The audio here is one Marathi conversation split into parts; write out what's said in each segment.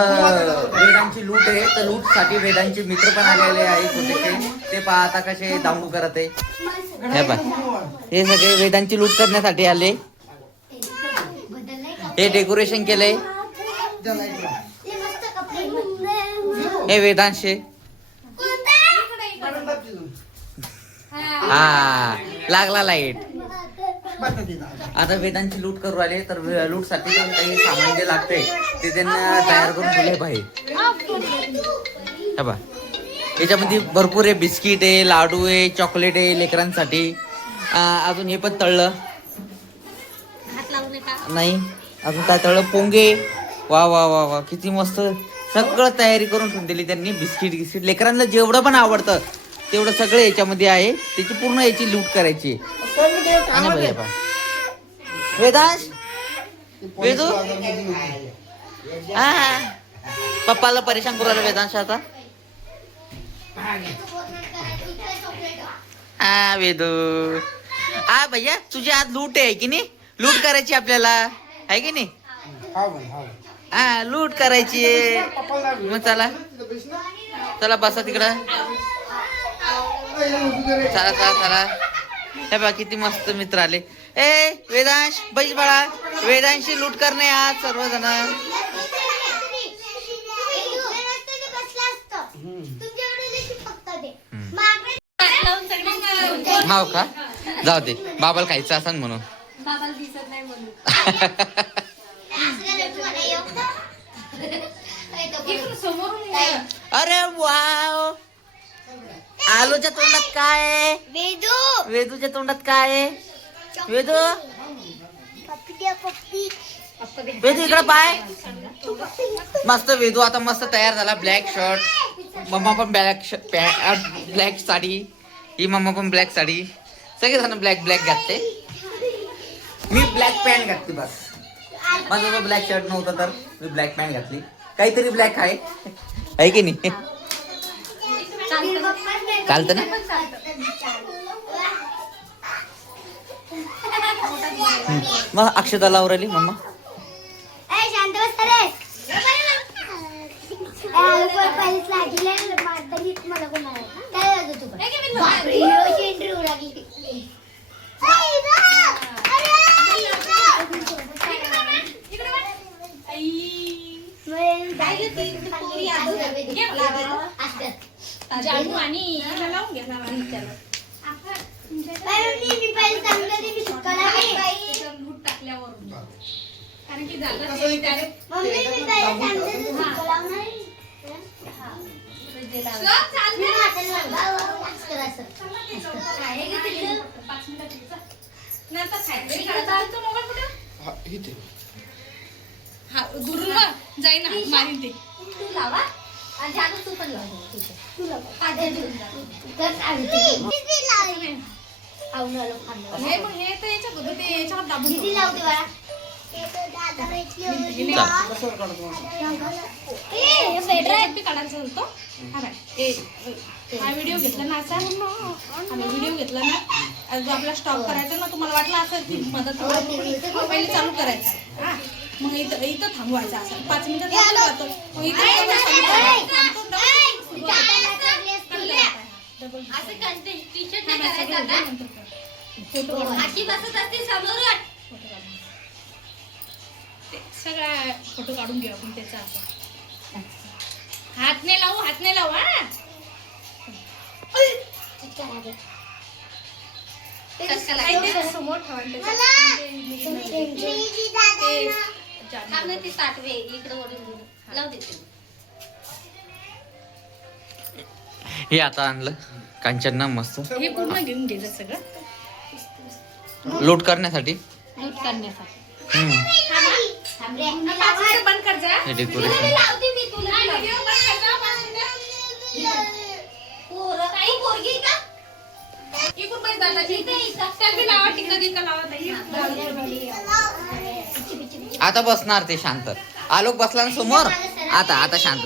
वेदांची लूट आहे. तर लूटसाठी वेदांचे मित्र पण आलेले आहे छोटेसे ते. पहा आता कसे दांगू करत आहे. हे पहा. हे सगळे वेदांची लूट करण्यासाठी आले. हे डेकोरेशन केलंय. हे वेदांशे. हा लागला लाइट आता वेदांची लूट करू आले तर लूटसाठी काही सामान जे लागते ते त्यांना तयार करून ठेवले पाहिजे बा याच्यामध्ये भरपूर आहे बिस्किट आहे लाडू आहे चॉकलेट आहे लेकरांसाठी. अजून हे पण तळलं. नाही अजून काय तळलं? पोंगे. वा वा वा वा किती मस्त. सगळं तयारी करून ठेवून दिली त्यांनी बिस्किट गिस्किट लेकरांना जेवढं पण आवडतं तेवढं सगळं याच्यामध्ये आहे. त्याची पूर्ण याची लूट करायची आहे. बघा पहा. वेदांश? वेदू? हा पप्पाला परेशान करू आला वेदांश आता. हा वेदू. हा भैया तुझी आज लूट आहे की नाही? लूट करायची आपल्याला. आहे की नाही? हा लूट करायची आहे. मग चला. चला बसा तिकडं. चला चला चला. हे बघा किती मस्त मित्र आले. ए वेदांश बैस बाळा. वेदांशी लूट करणे आज सर्वजण. हाव का? जाऊ दे. बाबाला खायचं असं म्हणून. अरे वाव. आलूच्या तोंडात काय आहे? वेदू. वेदूच्या तोंडात काय आहे? वेदू? पप्पी द्या पप्पी वेदू इकडे पाय. मस्त वेदू आता मस्त तयार झाला ब्लॅक शर्ट मम्मा पण ब्लॅक ब्लॅक साडी. ही मम्मा पण ब्लॅक साडी. सगळे जण ब्लॅक ब्लॅक घातले. मी ब्लॅक पॅन्ट घातली बस. माझं ब्लॅक शर्ट नव्हतं तर मी ब्लॅक पॅन्ट घातली. काहीतरी ब्लॅक आहे. आहे की नाही? चालतं ना. मग अक्षता लावून राहिली मम्मा जादू आणि याला लावून घे ना आणि त्याला. काय म्हणली? मी पहिले सांगितलं होतं, मी शिकवलं नाही. त्याच्यावर लूट टाकल्यावर कारण की झालं ते त्याने- मम्मी, मी पहिले सांगितलं होतं, शिकवलं नाही. श्लोक, चाल मी गं. हाताला लावलं. असं कर, असं. असं कर. काय गं ते तिथं? पाच मिनिटात ये, चल. नंतर खायचं. घरी काढायचा तो मोबाईल कुठं? हा, दुरून बघ. जाईन ना, मारीन ते. काढायचं होतं. हा बाय. ए, हा व्हिडिओ घेतला ना असा आम्ही व्हिडिओ घेतला ना जो आपला स्टॉप करायचा ना तुम्हाला वाटलं असं की मदत होईल. पहिले चालू करायचं हा मग इथं इथं थांबवायचं असं पाच मिनिटं थांबलं जातं. मग इथं डबल चालू करायचं. थांबतो, डबल सुरू करायचं. डबल असं हा, नाही सगळं करायचं आता. फोटो काढून. अशी बसत असते समोरून. फोटो काढून. ते सगळा फोटो काढून घेऊ आपण त्याचा असं हात नाही लावू हात नाही लावू हा समोर ठेवा ते साठवे. इकडे घेऊन. लावू देते हे आता आणलं. कांचन मस्त. हे पूर्ण घेऊन घ्यायचं सगळं. लूट करण्यासाठी. लूट करण्यासाठी. हम्म. पाच मिनिटं बंद कर जा हे डेकोरेशन इकडून पण दादाची त्याला बी लावा लावा ताई. आता बसणार ते शांत. आलोक बसला ना समोर? आता आता शांत.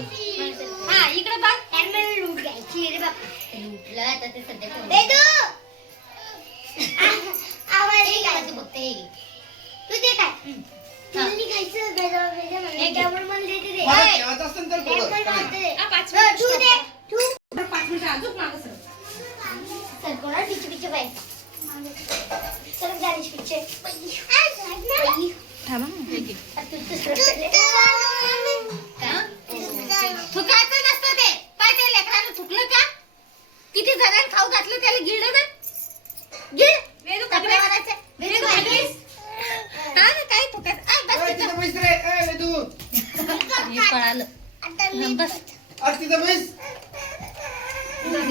थांबा आ, तू दुसरं पडले. थुकायचं नसतं ते पाय ते लेकरानं थुकलं का किती जणांनी खाऊ घातलं त्याला गिळलं ना गिळ वेदू कपडे वाळायचे. वेदू खालीस. हा ना, काही थुकायचं. आ, बस ए, तिथं. तिथं बैस रे. ए, वेदू. आता मी आज तिथं बैस. भाऊ खाली बसतो. ते बस. बसण्याच्या अंगावर तिथं बैस वेदूच्या ना. अंगावरच्या तू आधी तिकडे व्हिडिओ काढायचा तुझा व्हिडिओ. काढा ते बसणार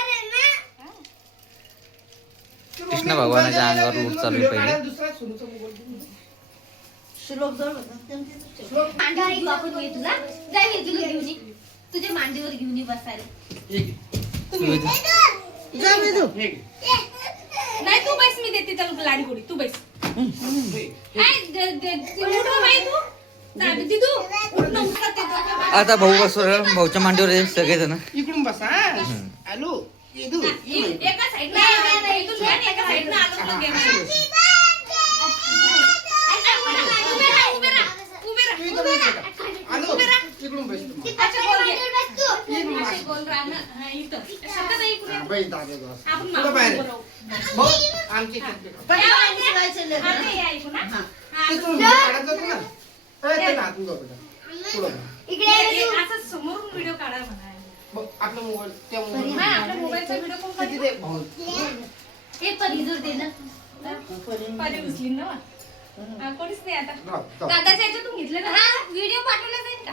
आहे ना. तू कृष्ण भगवानाच्या अंगावर लूट चालू आहे पहिले. तुला घेऊन ये तुझ्या मांडीवर घेऊन ये बसायला हे घे. हे घे. नाही तू बैस मी देते त्याला लाडी गोडी. तू बैस. हे. आता भाऊ बसवर भाऊच्या मांडीवर आहे सगळेजण. इकडून बसा हा. इ- एका साईडला इथून एका आलं घे मला. उभे राहा, उभे राहा, उभे राहा. तू इथं बैस बेटा. आलो इकडून बैस तू. अच्छा, गोल घे. बस तू. असे गोल राहणं. हा, इथं. शब्द नाही इकडे. हा, बैस दादा बस. आपण पुढं मागं बाहेर. उभं राहू. भाऊ, आमची इकडे. या, या. हा, ते या इकडून, हा. हा, ते तू व्हिडिओ काढत जातो ना. ए, ते ना, हातून जाऊ बेटा. पुढं बघ. इकडे हे- ये हे तू. असं समोरून व्हिडिओ काढा म्हणा. बघ, आपला मोबाईल त्या मोबाईल हा, आपल्या मोबाईलचा व्हिडिओ? ते उचलीन ना. कोणीच नाही आता. दादाच्या ह्याच्यातून घेतले ना? हा व्हिडिओ पाठवला जाईल का?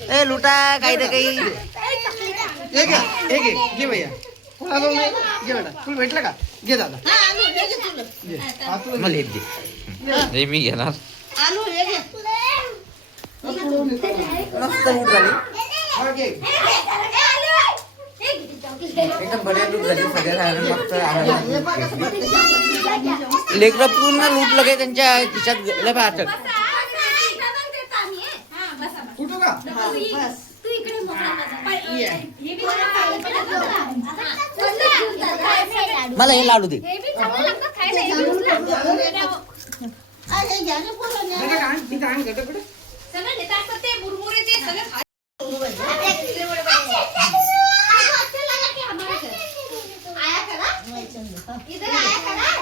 ए लुटा काही ना काही हे घे, हे घे, घे भैया. नये? घे बेटा. तुला भेटलं का घे दादा घे. हा, तुला मला एक दे हे मी घेणार मस्त लूट झाली हा, घे. एकदम बढिया लूट झाली सगळ्या खायला मस्त आनंद लेकरं पूर्ण लूटलं काही त्यांच्या खिशात लय पाहतात हा बसा का तू इकडे मला हे लाडू दे. इधर आया चांगलं लागतं खायला हे बी उचला. बेटा, का आण? तिथं आण घटाकडे. सगळं नेता असतात ते मुरमुरे ते सगळं खा- इधर आया करा.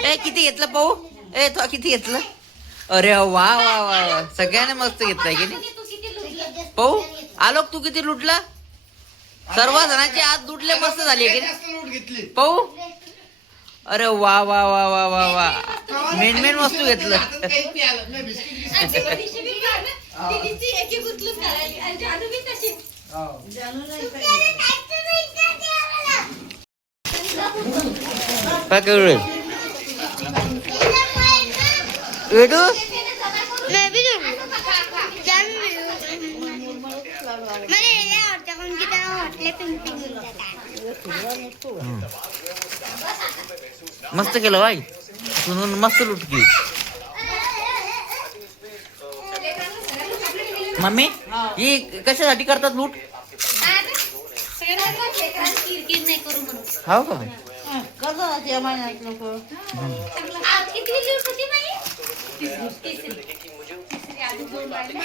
ए किती घेतलं पाहू? ए तो किती घेतलं? अरे वा वा वा वा. सगळ्यांनी मस्त घेतलंय की नाही? पाहू? आलोक तू किती लुटला? सर्व जणांचे हात लुटले मस्त झाले की नाही? पाहू? अरे वा वा वा वा वा वा. मेन मेन वस्तू घेतलं. हातात की त्याला हॉटले पिंपिंग मस्त केलं बाई सुनून मस्त लूट केली मम्मी ही कशासाठी करतात लूट सगळ्यांना लेकरांना किरकिर नाही करू म्हणून हो का तिसरी अजून दोन राहिले